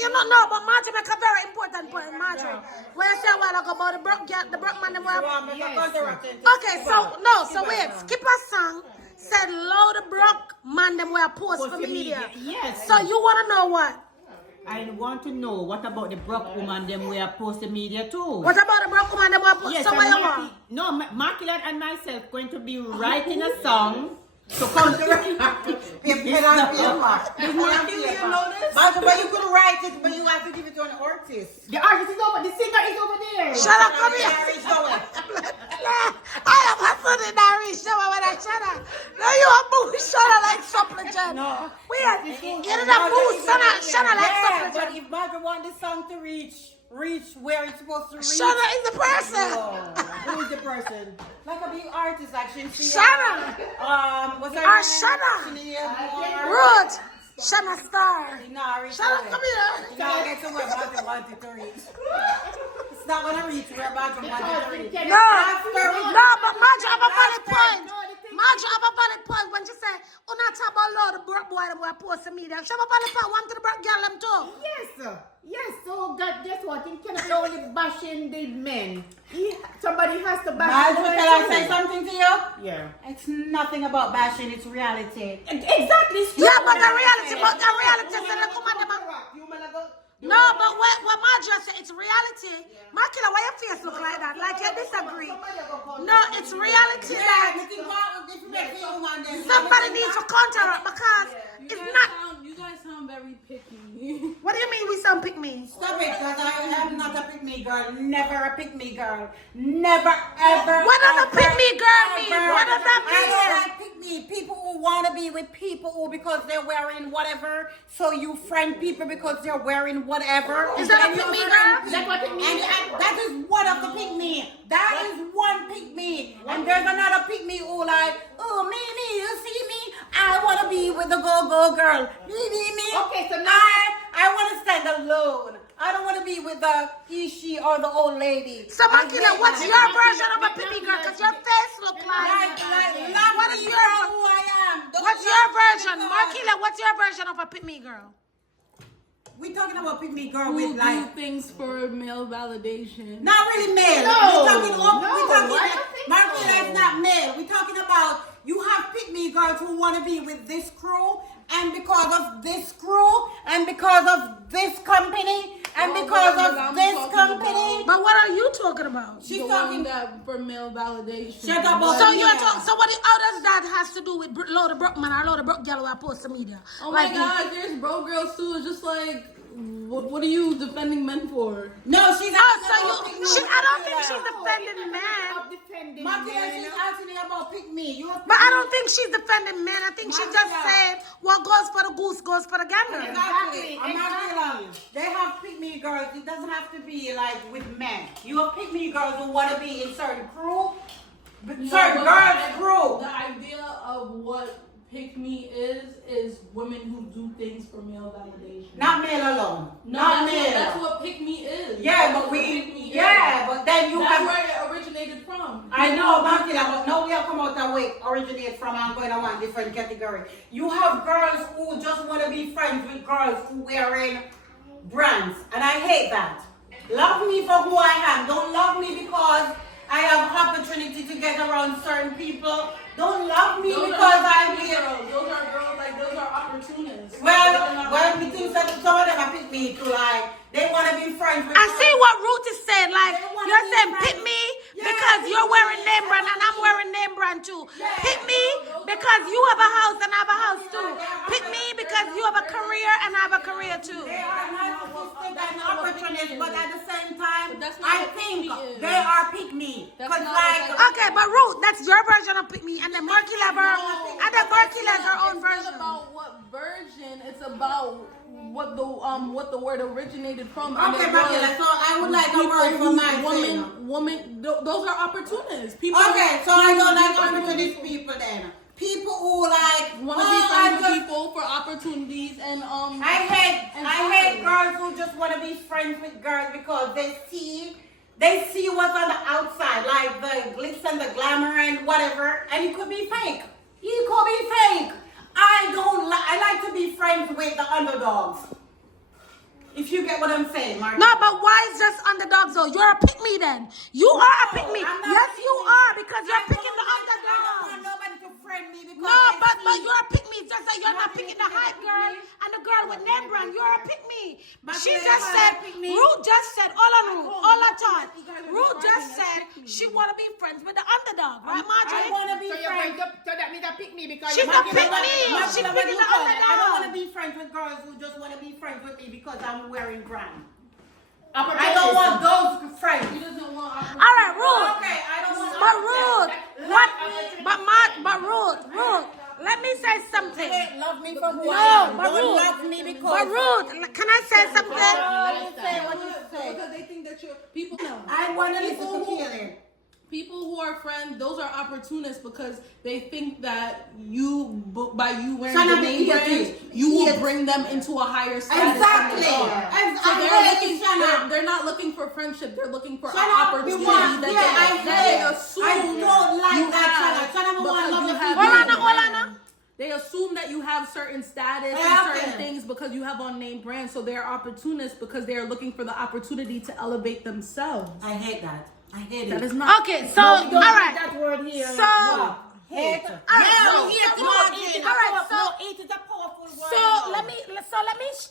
you don't know, but Marjorie make a very important point, Marjorie. When you say a while ago about the broke man, them were... Okay, so wait, skip a song. Said low the broke man, them were post for media. Yes. So you want to know what? I want to know what about the broke woman them we are post the media too. What about the broke woman them were post? Yes, So what you want? no, Markilat and myself going to be writing a song to counteract. But you could write it, but you have to give it to an artist. The artist is over, the singer is over there. Shut up, come here. I am a son in Irish. Show me when I shut up. No, you a boo. Shut up like supplicant. No. Weird. Get in a boo. Shut up like But supplicant. if Margaret want the song to reach where it's supposed to reach. Shut up is the person. Who is the person? Like a big artist, like Shinsia. Shut up. What's her name? Shut up. Shania Rude. Shut up, star. Moore. Shut up, come here. No, get to where Margaret wanted to reach. It's not gonna reach where Margaret wanted to reach. No, but Marjorie have a valid point. Marjorie have a valid point when she say, "Oh, not talk about Lord the broke boy them were post the media." She have a valid point. One to the broke girl them too. Yes, sir. Yes, so God, guess what? You cannot only bashing the men. Somebody has to bash the Margaret, can I say something to you? Yeah. It's nothing about bashing, it's reality. Exactly. Yeah, but the reality is that the woman them. No, but what Marjorie said, it's reality. Markila, why your face look like that? Like you disagree. No, it's reality that somebody needs to counteract because it's not. You guys sound very picky. What do you mean we sound pick me? Stop it, because I am not a pick-me girl. Never a pick-me girl. Never, ever. What does a ever, pick me girl mean? ever. What does that I don't mean? like pick-me. People who want to be with people who, because they're wearing whatever, so you friend people because they're wearing whatever. Is that a And pick-me you're girl? friend That's what it people. means. And that is one of the pick-me. That is one pick-me. And there's another pick-me who like, oh, me, you see me? I want to be with the go-go girl. Me. Okay, so now I want to stand alone. I don't want to be with the he, she, or the old lady. So Markila, what's your version of a pick me girl? Because your face look like. What is your who I am? What's your version, Markila? What's your version of a pick me girl? We talking about pick me girl Who with do like things for male validation? not really male. No, we talking no, I don't think Marquilla so. is not male. We talking about you have pick me girls who want to be with this crew, and because of this crew, and because of this company, and Oh, because well, of I'm this talking company. But what are you talking about? She's the talking. one that for male validation. Shut up, So Yeah. you're talking. So how does that has to do with Lord of Brookman or Lord of Brook girl who are post the media? Oh my Like, God, there's bro girls too. It's just like, what are you defending men for? No, she's Oh, asking about so pick me. I don't think she's defending men. defending Marquilla, men. she's asking about pick me. You have But I don't think she's defending men. I think she just Markila. said what goes for the goose goes for the gander. Exactly. Exactly. They have pick me girls. It doesn't have to be like with men. You have pick me girls who want to be in certain crew, certain girls crew. The idea of what pick me is women who do things for male validation. Not male alone. No, Not that's male. what pick me is. Yeah, That's but what pick me but then you is. That's have. where it originated from. I know, Markila, but now we have come out that way, originate from, I'm going to one different category. You have girls who just want to be friends with girls who wearing brands, and I hate that. Love me for who I am. Don't love me because I have opportunity to get around certain people. Don't love me Those because are I pick me wear. girls. Those are girls, like, those are opportunists. Well, we think that some of them are pick me to like, they want to be friends with I girls. see what Ruth is saying. Like They wanna you're be saying, friends. pick me Yeah, because you're wearing name brand and I'm wearing name brand too. Pick me because you have a house and I have a house too. Pick me because you have a career and I have a career too. They are narcissistic and opportunists, but at the same time, But that's not I what think pick me is. they are pick me. That's Because not like, what Okay, but Ruth, that's your version of pick me, and then Marky Lever, and then Marky has her own It's version. not about what version. It's about what the word originated from. And okay, it Markila, was so I would like a word for my thing. Those are opportunists. People. Okay, so I don't like people opportunist people then. People who like, want to be friends with people for opportunities and I hate girls who just want to be friends with girls because they see what's on the outside, like the glitz and the glamour and whatever, and it could be fake. It could be fake. I like to be friends with the underdogs. If you get what I'm saying, Mark. No, but why is just underdogs though? You're a pick me then. You are a pick me. I'm not Yes, picking you me. are because you're I picking the don't want underdog. nobody to friend me because No, I but see- you're a pick me. Just that you're not Nothing picking to the do with hype pick girl me. and the girl with name brand. You're a pick me. But She you just are said. a pick me. Ruth just said. All on Ruth. All I thought. you guys are Ruth describing just as said pick me. she wanna be friends with the underdog, right, I Marjorie? want to be So you're friends. going to, so that means I pick me because She's you're a picking pick the me. underdog. She What picking you the call it? I don't want to underdog. be friends with girls who just want to be friends with me because I'm wearing brand. I Opportunity. don't want those He friends. doesn't want All right, Ruth. Okay, I don't want. But Ruth, what? But Ruth. Let me say something. They love me for who I No, am. but Don't Ruth. love me because. But Ruth, can I say something? Say what you say. because they think that you're people. I want to listen People to who- healing. People who are friends, those are opportunists because they think that by you wearing Son the of a name idiot. brand, you will Idiot. bring them into a higher status. Exactly. than they are. So I'm they're ready, looking. Shanna. They're not looking for friendship. They're looking for Shut an up, opportunity we want- that yeah, they I assume I don't like you that, have Shana. Shana, we want because love you the have. people. Olana. They assume that you have certain status Yeah, and certain okay. things because you have unnamed brands. So they're opportunists because they are looking for the opportunity to elevate themselves. I hate that. I hate That it. is not. Okay, so all right. That word here. So- Wow. Hate. All right, Yeah, so- we hate so- Martin. all right, so- it is a powerful word. So let me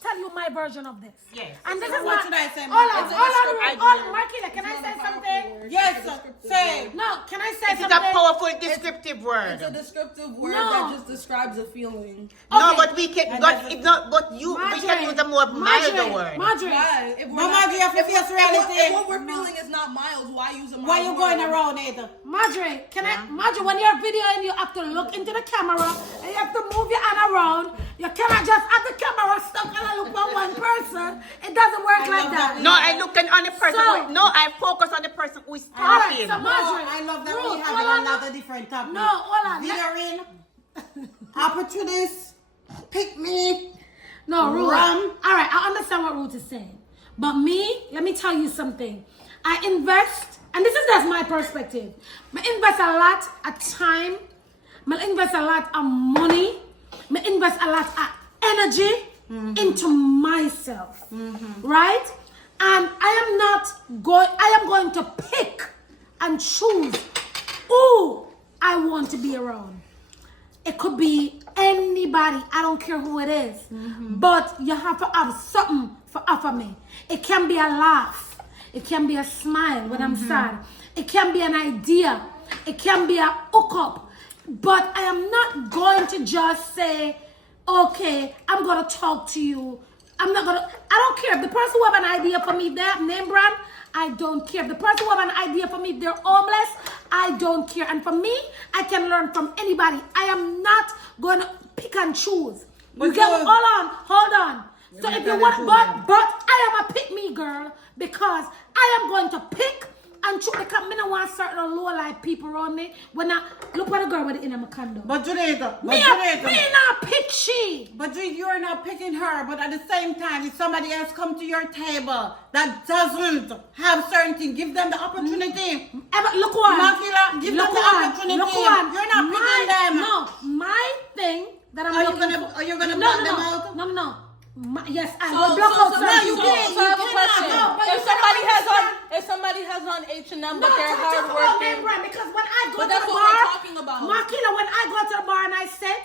tell you my version of this. Yes. And this So is what not. should I say, Hold on, Marquita? hold on, Marquita, can I say something? Yes, say. No, can I say It's a something? powerful descriptive word. It's a descriptive word No. that just describes a feeling. No, Okay. but we can. But it's not. But you, we can use a more milder word. Marjorie. Why? If we're Mama, not- do you have to if face what- reality? if what we're feeling is not mild, why use a mild Why you going word? around it? Marjorie, Marjorie, when you're videoing, you have to look into the camera and you have to move your hand around. You cannot just have the camera stuck and I look on one person. It doesn't work like love that. that. No, I look on the person. So- no, I focus on the person who is All right, talking. so Marjorie, I love that Ruth, we have hold on. another different topic. No, hold on. Veering, opportunist, pick me. No, Ruth. Rum. All right, I understand what Ruth is saying. But me, let me tell you something. I invest, and this is just my perspective. I invest a lot of time. I invest a lot of money. I invest a lot of energy into myself. Right? And I am going to pick and choose who I want to be around. It could be anybody. I don't care who it is. But you have to have something for offer me. It can be a laugh. It can be a smile when I'm sad. It can be an idea. It can be a hookup. But I am not going to just say, okay, I'm going to talk to you. I don't care. If the person who have an idea for me, their name brand, I don't care. If the person who have an idea for me, they're homeless, I don't care. And for me, I can learn from anybody. I am not going to pick and choose. You get what? Hold on. So if you want, but I am a pick me girl because I am going to pick and choose because I don't want certain low life people around me. When I look at the girl with it in my condo. But Julieta, Me not pick she. But you're not picking her, but at the same time, if somebody else come to your table that doesn't have certain things, give them the opportunity. Look one. Makila, give them the opportunity. Look one. You're not picking them. No, my thing that I'm looking for. Are you gonna block them out? No. Yes, I So, will block out so, certain you people. can't. So I have a question. No, but If somebody has on H&M, No, but they're talk about name hardworking. brand because when I go But to that's the what bar, we're talking about. Markila, when I go to the bar and I sit,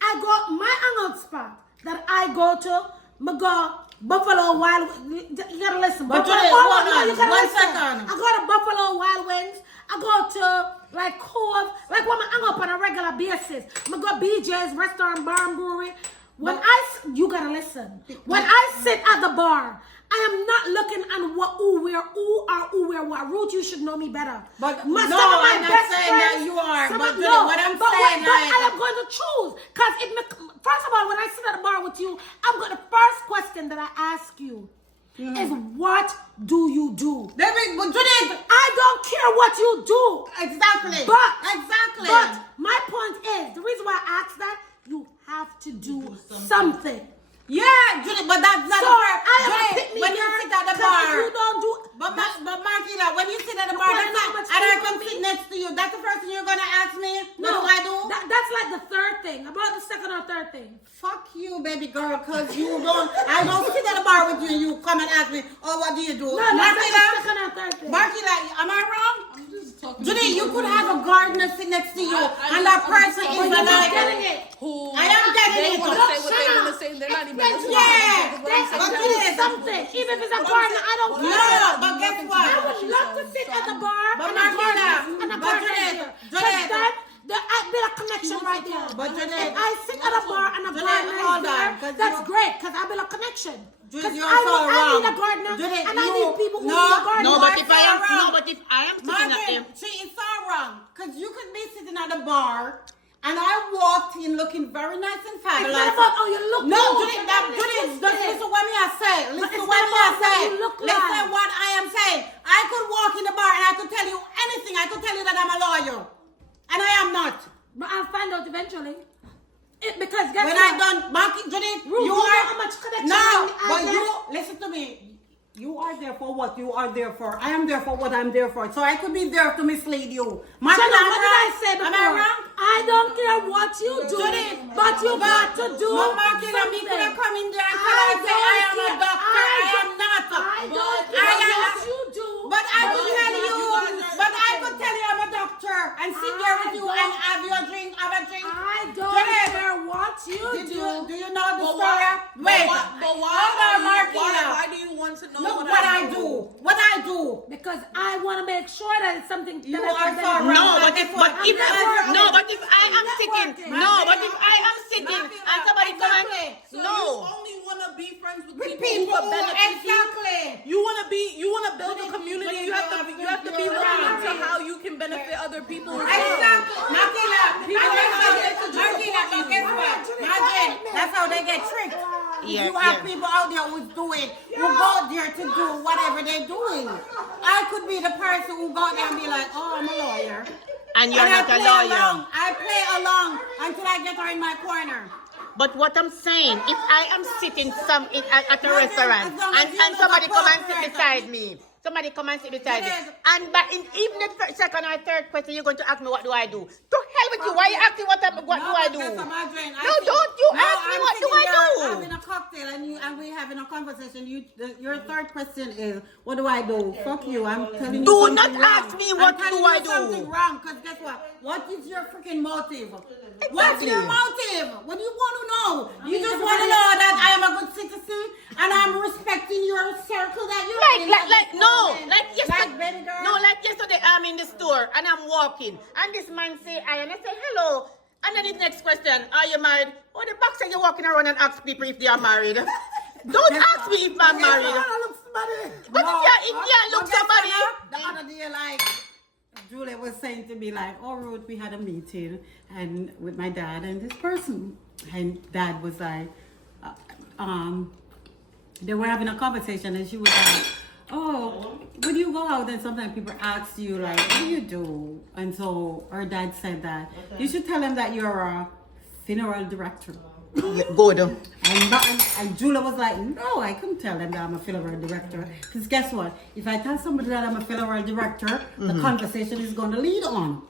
I go my hangout spot that I go to. I go Buffalo Wild. You gotta listen. But Buffalo, Juliet, hold hold on, on. you gotta One listen. second. I go to Buffalo Wild Wings. I go to like Cove, like when I hang up on a regular basis. I go BJ's Restaurant Bar and Brewery. When you gotta listen. When I sit at the bar, I am not looking at who wear what. Ruth, you should know me better. But Some of no, my I'm not best saying friends- that you are. some But of- Juliet, what I'm saying, but like- I am going to choose. Because first of all, when I sit at the bar with you, the first question that I ask you is what do you do? But Juliet, I don't care what you do. exactly. But my point is, the reason why I ask that, you have to do something. Yeah, Juliet, but that's not So the first. I am a Juliet, pick me when you girl, sit at the 'cause bar. if you don't do But Markila, when you sit at the Look bar, what that's how not, much and I food come for sit me. next to you, that's the first thing you're gonna ask me? no, What do I do? that's like the third thing. thing, about the second or third thing. Fuck you, baby girl, cause you don't. I don't sit at the bar with you and you come and ask me, oh, what do you do? No, that's the Marquila, second or third thing. Marquila, am I wrong? I'm just talking Judy, to you could have a gardener sit next to you, and that person is You're not like. getting it. who I am getting they it. want to Look, say what shut they want up. to say. They're not even Explain to listening. Yeah. to what I'm saying. But They Judy, do something. Even if it's a What I'm gardener, I don't No, care. but guess I what? would love to sit at the bar But and a Marquila, gardener and a but gardener Juliet, here. Juliet. Because then I build a connection right there. But Juliet, If I sit at a bar and a Juliet, gardener hold is on, there, 'cause that's you- great because I build a connection. Juliet, Because you're I so need wrong. a gardener Juliet, and I you- need people who no, need a gardener. No, You but are if I am, so wrong. no, but if I am sitting at Martin, him, she is so wrong. Because you could be sitting at the bar and I walked in looking very nice and It's fabulous. not about how you look. No, good. Judy, listen to what me I say. Listen it's to what not me I about what say. you look Listen like. what I am saying. I could walk in the bar and I could tell you anything. I could tell you that I'm a lawyer. And I am not. But I'll find out eventually. Because guess When what? I done, Marky, Judy, Ruth, you you are. know how much connection No, I but get? you, listen to me. You are there for what you are there for. I am there for what I'm there for. So I could be there to mislead you. Marky, Shut up, am what did I say before? Am I wrong? I don't care what you do, Judy, but you got to do But Marky, me something. could have come in there and tell I say I am a doctor. I am not. I don't I care am- what you do. But I could you tell got you, to do but I something. could tell you I'm a doctor and sit there with you and have your drink, have a drink. I don't Judy, care what you do you know the But story? why? Wait, But why? hold on, Marky. Why do you want to know Look what I do. What I do. Because I want to make sure that it's something You that I are can so benefit. wrong. no, but if, but if, networking. no, but if I am I'm sitting, networking. no, but if I am sitting and somebody come and, So no. you only want to be friends with With people who people, will benefit you. exactly. You want to build a community. You have to be looking into how you can benefit other people. as well. Exactly. Martina, Martina, but guess what? Martin, that's how they get tricked. Yeah, You have yeah. people out there who's doing, who go there to do whatever they're doing. I could be the person who go there and be like, oh, I'm a lawyer. And you're And not I a play lawyer. along. I play along until I get her in my corner. But what I'm saying, if I am sitting at a Martin, restaurant as long as you and know somebody the come and proper sit beside me, somebody come and sit beside me, Yes. and but in even the second or third question, you're going to ask me what do I do? To hell with you! Why you asking what do I do? No, don't you ask me what do I do? Having a cocktail and we having a conversation. Your third question is what do I do? Fuck you! I'm telling you. Do something not wrong. ask me what I'm telling do I you do. Something wrong? Because guess what? What is your freaking motive? What's Exactly. your motive? What do you want to know? You just want to know that I am a good citizen and I'm respecting your circle that you're in. Like yesterday, Like, baby girl. no, like yesterday, I'm in the store and I'm walking, and this man say hi, and I say hello, and then his next question, are you married? Oh, the box said you're walking around and ask people if they are married. Don't ask me if I'm married. But if you look somebody, The other day, like, Julia was saying to me, like, oh, Ruth, we had a meeting and with my dad and this person. And dad was like, they were having a conversation and she was like, oh, when you go out and sometimes people ask you, like, what do you do? And so her dad said that, you should tell them that you're a funeral director. good. And Julia was like, no, I couldn't tell them that I'm a funeral director. Because guess what? If I tell somebody that I'm a funeral director, the conversation is going to lead on.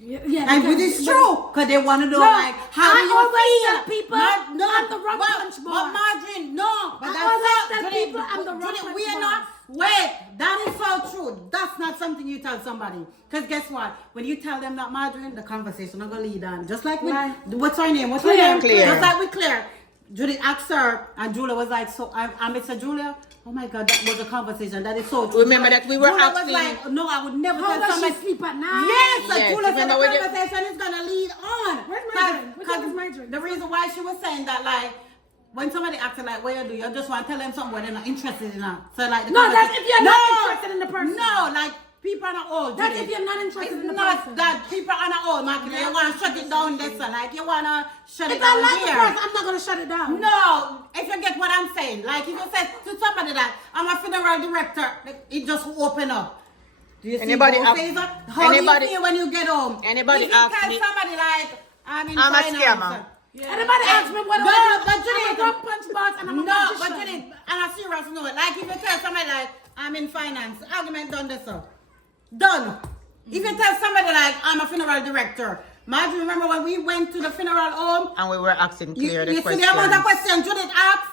Yeah, And which is true. Because they want to know, No, like, how I do you always feel? tell people I'm the wrong punch But board. Margarine, no. But I that's always not, tell Judy, people I'm the wrong Judy, punch we are board. not. Wait, that is so true. That's not something you tell somebody. Because guess what? When you tell them that Margarine, the conversation is going to lead on. Just like with, Right. what's her name? What's Claire. her name? Claire. Just like with Claire. Judy asked her, and Julia was like, so I'm Mr. Julia. Oh my God, that was a conversation. That is so true. Remember that we were Julia asking- was like, no, I would never How tell does she somebody. sleep at night? Yes, so Yes, Julia said the remember when you- conversation is gonna lead on. Where's my drink? Which one is my Because drink? the reason why she was saying that, like, when somebody asks her, like, what you do, you just want to tell them something where they're not interested in her. So, like, the No, that's conversation- if you're not interested in the person. No, like, people are not old. That's Judy. if you're not interested It's in the not person. that people are not old, Mark. You want to shut it down, this, like, you want to shut If it I down like the here. person, I'm not gonna shut it down. No, if you get what I'm saying, like if you say to somebody that I'm a funeral director, it just open up. Do you see Anybody both ask- ways? How anybody- do you feel when you get home? anybody if you ask tell me- somebody like I'm in I'm a finance. scammer. Anybody ask me what do No, I do? but I'm a Judy, drum punch boss and I'm a no, magician. but Judy, on a serious note, like if you tell somebody like I'm in finance, argument done this up. Done. If you tell somebody like I'm a funeral director, Marjorie, remember when we went to the funeral home? And we were asking You, clear the you see questions. the amount of questions Judith asked?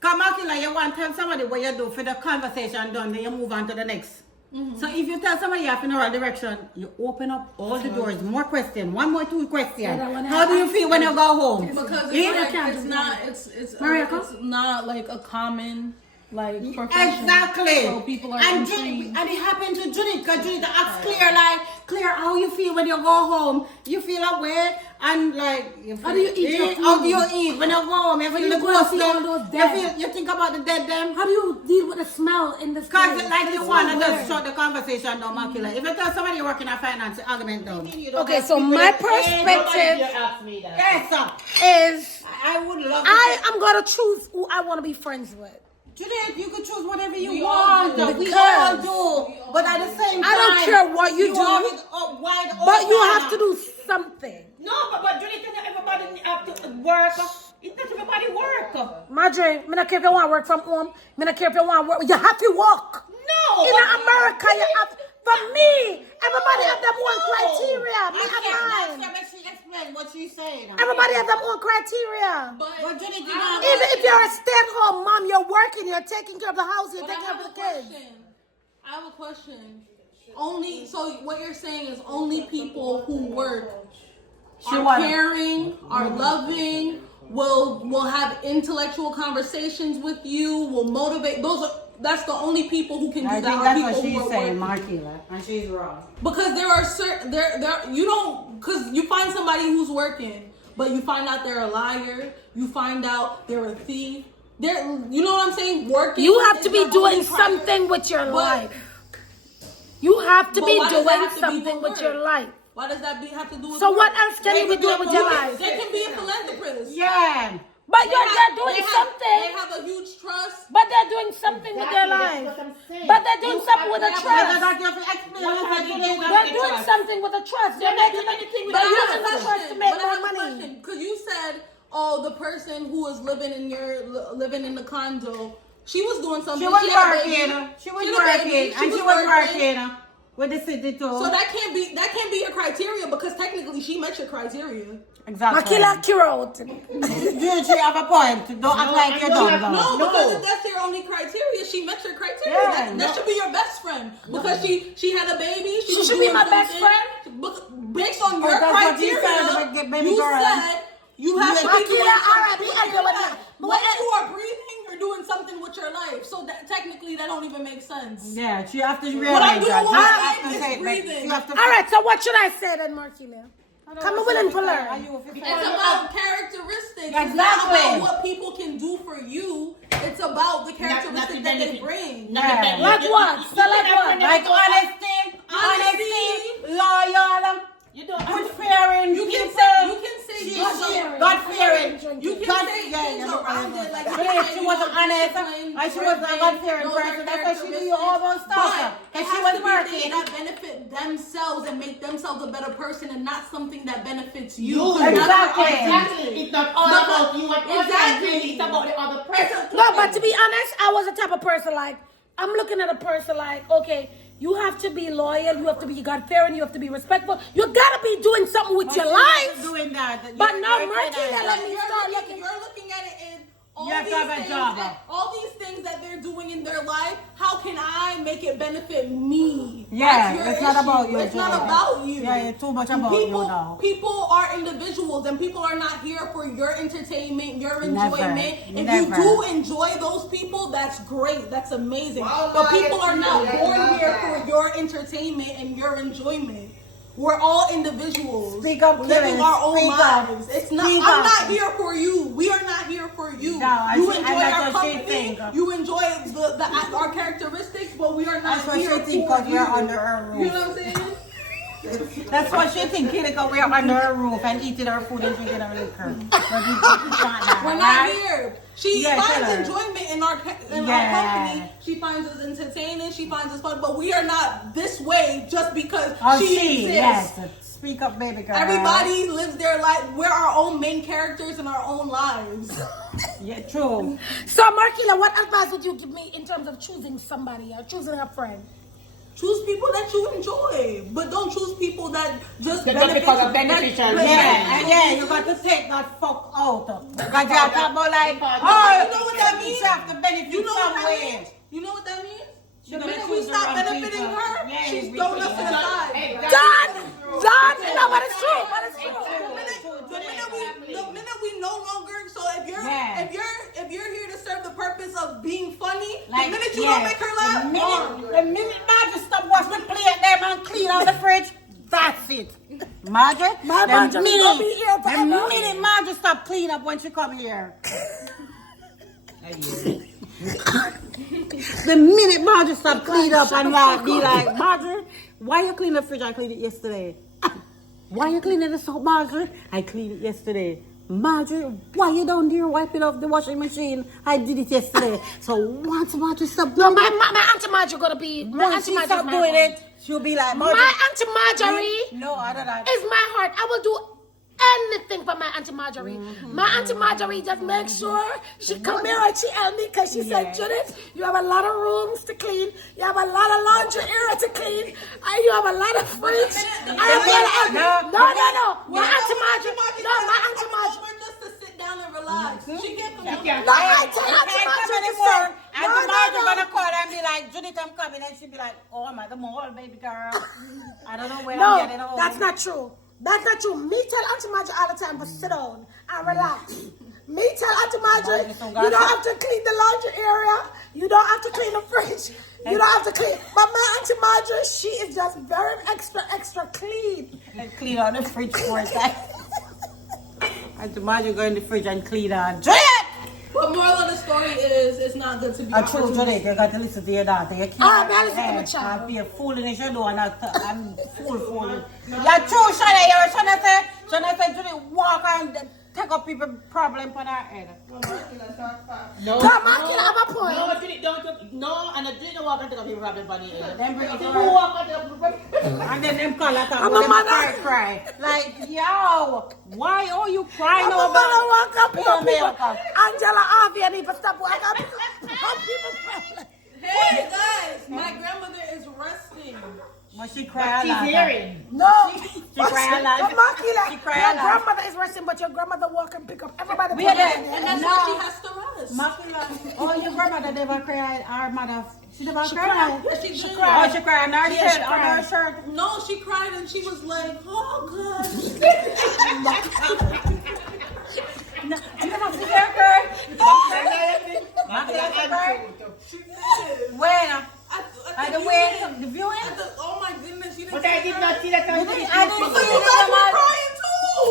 Come on, Killer, you want to tell somebody what you do for the conversation done, then you move on to the next. So if you tell somebody you have funeral direction, you open up all the doors. More questions. One more, two questions. How do you feel when you go home? Because Yeah. it's not like a common like profession. Exactly. So people are and intrigued. and it happened to Judith because Judith asked Claire how you feel when you go home. You feel away and like How do you eat your food? How do you eat when you go home? You When feel you the go ghost see all them. those You dead. you think about the dead them. How do you deal with the smell in this Cause place? like you It's want so to just weird. shut the conversation down, Makila. If you tell somebody you're working at finance, argument down. Okay, so my perspective Yes, sir. is I would love to. I am gonna choose who I want to be friends with. Judith, you could choose whatever you We all want. do. We Because all do. But at the same time, I don't care what you do, have it up wide but you open. have to do something. No, but Judith, everybody have to work. It doesn't everybody work. Marjorie, I don't care if you want to work from home. I don't care if you want to work. You have to work. No. In but- America, you have. For me, everybody have their own criteria. Me I have can't mine. let she explain what she's saying. Everybody have their own criteria. But Judith, you know, Even if you're a stay-at-home mom, you're working, you're taking care of the house, you're But I taking care have of a the kids. question. I have a question. Only so what you're saying is only people who work are caring, are loving, will have intellectual conversations with you, will motivate. That's the only people who can do I that. think Are that's people what who she's are saying, working. Markila, and she's wrong. Because there are certain you don't because you find somebody who's working, but you find out they're a liar. You find out they're a thief. You know what I'm saying? Working. You have to is be the doing only priority. something with your But- life. You have to But be why does that doing have to be something for with your work? life. Why does that have to do with So work? what else can you be doing with your life? They can be a philanthropist. Yeah. But They they're have- doing they have- something. They have a huge trust. But they're doing something with their life. But they're doing something with a But trust. that's your explain. They're doing something with a trust. They're making money. They're using the trust to make more money. Because you said, oh, the person who was living in the condo, she was doing something. She was had a working. baby. She was had a working, baby. and she was working with the city too. So that can't be your criteria because technically she met your criteria. exactly. Makila Kirot. Dude, she have a point. Don't act like you don't. No, because if that's your only criteria, she met your criteria. Yeah, that should be your best friend because she had a baby. She She was should be doing my best something. Based on your that's what you criteria, said, get baby you girl. said you have to be doing Makila, something alright, we with agree your with life. that. When you are breathing, you're doing something with your life. So that technically that don't even make sense. Yeah, she have to What I'm realize doing that. with She my have life to is say it, but breathing. she have to. All right, so what should I say then, Markila? Come willing to learn. It's about characteristics. It's not Exactly. about what people can do for you. It's about the characteristics that they bring. Yeah. Like what? So like what? Like honesty, loyal, good fearing. You can say she- God-fearing. God fearing. You can say things around it, like She wasn't honest, and she was a God fearing person. That's why she do all those stuff. But And it she has was to be things working. that benefit themselves and make themselves a better person, and not something that benefits you. Exactly. It's not all about you and Exactly. it's about the other person. No, but to be honest, I was the type of person like, I'm looking at a person like, okay, you have to be loyal, you have to be God-fearing, you have to be respectful. You gotta be doing something with your life. Doing that. But no, Markila, let me start looking. You're looking at it in all You have these to have a things. job. All these things that they're doing in their life. How can I make it benefit me? Yeah, That's your it's not issue. about you, It's not Julia. about you. Yeah, it's too much about you now. People are individuals, and people are not here for your entertainment, your enjoyment. If Never. you do enjoy those people, that's great. That's amazing. But people are not born here for your entertainment and your enjoyment. We're all individuals. Speak up, living Karen. our own Speak up. lives. It's not. Speak I'm up. not here for you. We are not here for you. No, You and enjoy that's our what she company. think. You enjoy our characteristics, but we are not That's what here she think for because you. we're under her You roof. know what I'm saying? That's what she think, because we're under her roof and eating her food and drinking her liquor. But We're not here. She Yeah, tell finds her. enjoyment in our Yeah. company. She finds us entertaining. She finds us fun. But we are not this way just because Oh, she exists. yes. Speak up, baby girl. Everybody lives their life. We're our own main characters in our own lives. Yeah, true. So, Markila, what advice would you give me in terms of choosing somebody or choosing a friend? Choose people that you enjoy, but don't choose people that just Just benefit. because of beneficial. Yeah, you got to take that fuck out. Because you're talking about like, You know what that means? You have to benefit You know what that somewhere. means? You know what that means? The gonna minute we choose the stop wrong benefiting people. her, Yeah, she's we throwing should. us to the side. Done! Done! No, but it's true. But it's true. The minute we no longer, so if you're Yeah. if you're here to serve the purpose of being funny, Like, the minute you yeah. don't make her laugh, The minute Marjorie stop washing the plate them and clean out the fridge, that's it. Marjorie, My the Marjorie minute- gonna be here the forever. minute Marjorie stop clean up when she come here. The minute Marjorie stop clean up and like, be like, Marjorie, why you clean the fridge? I cleaned it yesterday. Why you cleaning the soap, Marjorie? I cleaned it yesterday. Marjorie, why you down there wiping off the washing machine? I did it yesterday. So once Marjorie stop No, doing my it, Auntie Marjorie gonna be. My once Auntie she Marjorie. stop doing it, she'll be like, My Auntie Marjorie No, I don't know. is my heart. I will do anything for my Auntie Marjorie. My Auntie Marjorie just makes sure she come here and she help me because she said, Judith, you have a lot of rooms to clean. You have a lot of laundry area to clean. And you have a lot of fridge. No. My Auntie Marjorie. No, my Auntie Marjorie. just to sit down and relax. She can't come down. No, I tell Auntie Marjorie to say, And the Marjorie gonna call and be like, Judith, I'm coming. And she'll be like, oh, I'm at the mall, baby girl. I don't know where I'm getting No, home. that's not true. That's not true. Me tell Auntie Marjorie all the time to sit down and relax. Me tell Auntie Marjorie, you don't have to clean the laundry area. You don't have to clean the fridge. You don't have to clean. But my Auntie Marjorie, she is just very extra clean. And clean out the fridge for it. And the Marjorie go in the fridge and clean out. Judith! But moral of the story is, it's not good to be I told Judith, you got to listen to your daughter. You can't. Ah, man, listen to my child. I'll be a fool in the door and I'm fooling. You're true, Shana. You're Shana say, Judith, walk and take up people's problem on her head. No, Come on, kid, have a point. no, Judith, don't. No, and I didn't walk into the problem bunny. Then bring it to Who her. walk into And then them call her I'm a mother. cry. Like, yo, why are you crying I'm over? a mother walk up Pick here, up people. makeup. Angela Harvey, I need to stop walking up. People problem. Hey guys, my grandmother is resting. But she cry a She's lot. hearing. No. She cry a lot. But Makila, She cry your a lot. grandmother is resting, but your grandmother walk and pick up everybody. We problem. are there. And that's No. why she has to rest. Makila, oh, your grandmother never cried. Our mother, she never She cried. cried. Yeah, she did. Oh, she cried on her Yes, she shirt. On her cried. shirt. No, she cried and she was like, oh gosh. No, you never see her cry. Makila, she cried. When? By the way, the viewing. Oh my goodness, you didn't But I did not see that on I TV. didn't see You it. guys were crying too.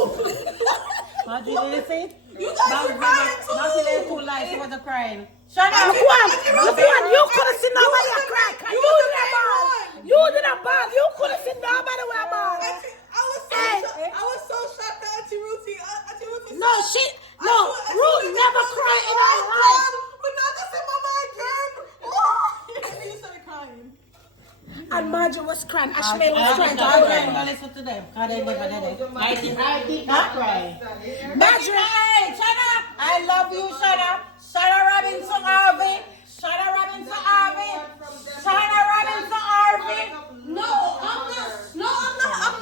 Marjorie, didn't see it? You guys were crying too. Marjorie too light. She wasn't crying. Shut Look up. one, you could have seen nobody cry. You didn't ball. You didn't ball. You could have seen nobody with a ball. I was so shocked that Auntie Ruthie said, No, Ruth never cried in her life. but not to say mama again. And then you started crying. And Marjorie was crying. Ashmay was I crying. don't listen to them. Because they never did it. I did not cry. Marjorie, hey, shut up. I love you, shut up. Shana Robinson Harvey. Shana Robinson Harvey. Shana Robinson Harvey. No, I'm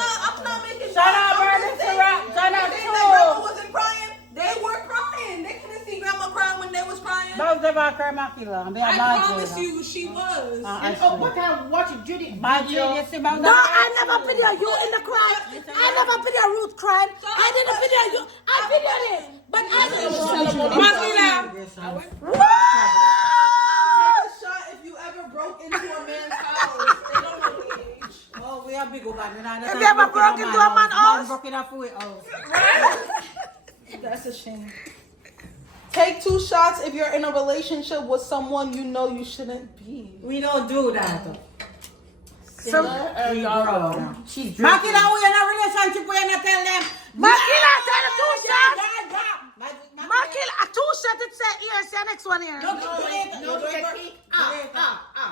not making Shut up, Robinson Harvey. Shut up, They said grandma too. wasn't crying. They were crying. They couldn't see grandma crying when they was crying. Those of our Makila. I promise you, she was. And oh, what I'm watching Judy. Marjorie, you see about No, I never video you in the cry. I never video Ruth crying. I didn't video you. I videoed it. But I didn't. Makila. Woo! Take a shot if you ever broke into a man's house. They don't know the age. Oh, we are big over there. Have you ever broke into a man's house? Broke enough for it. Oh. That's a shame. Take 2 shots if you're in a relationship with someone you know you shouldn't be. We don't do that. So, We grow. She's Makila, we in a relationship. We are not tell them. Makila, tell the 2 shots. Makila. Makila, a 2 shot. It said here. Say next one here. No, she said peak.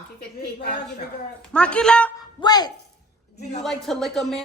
She said peak. Makila, wait. Do you like to lick a man?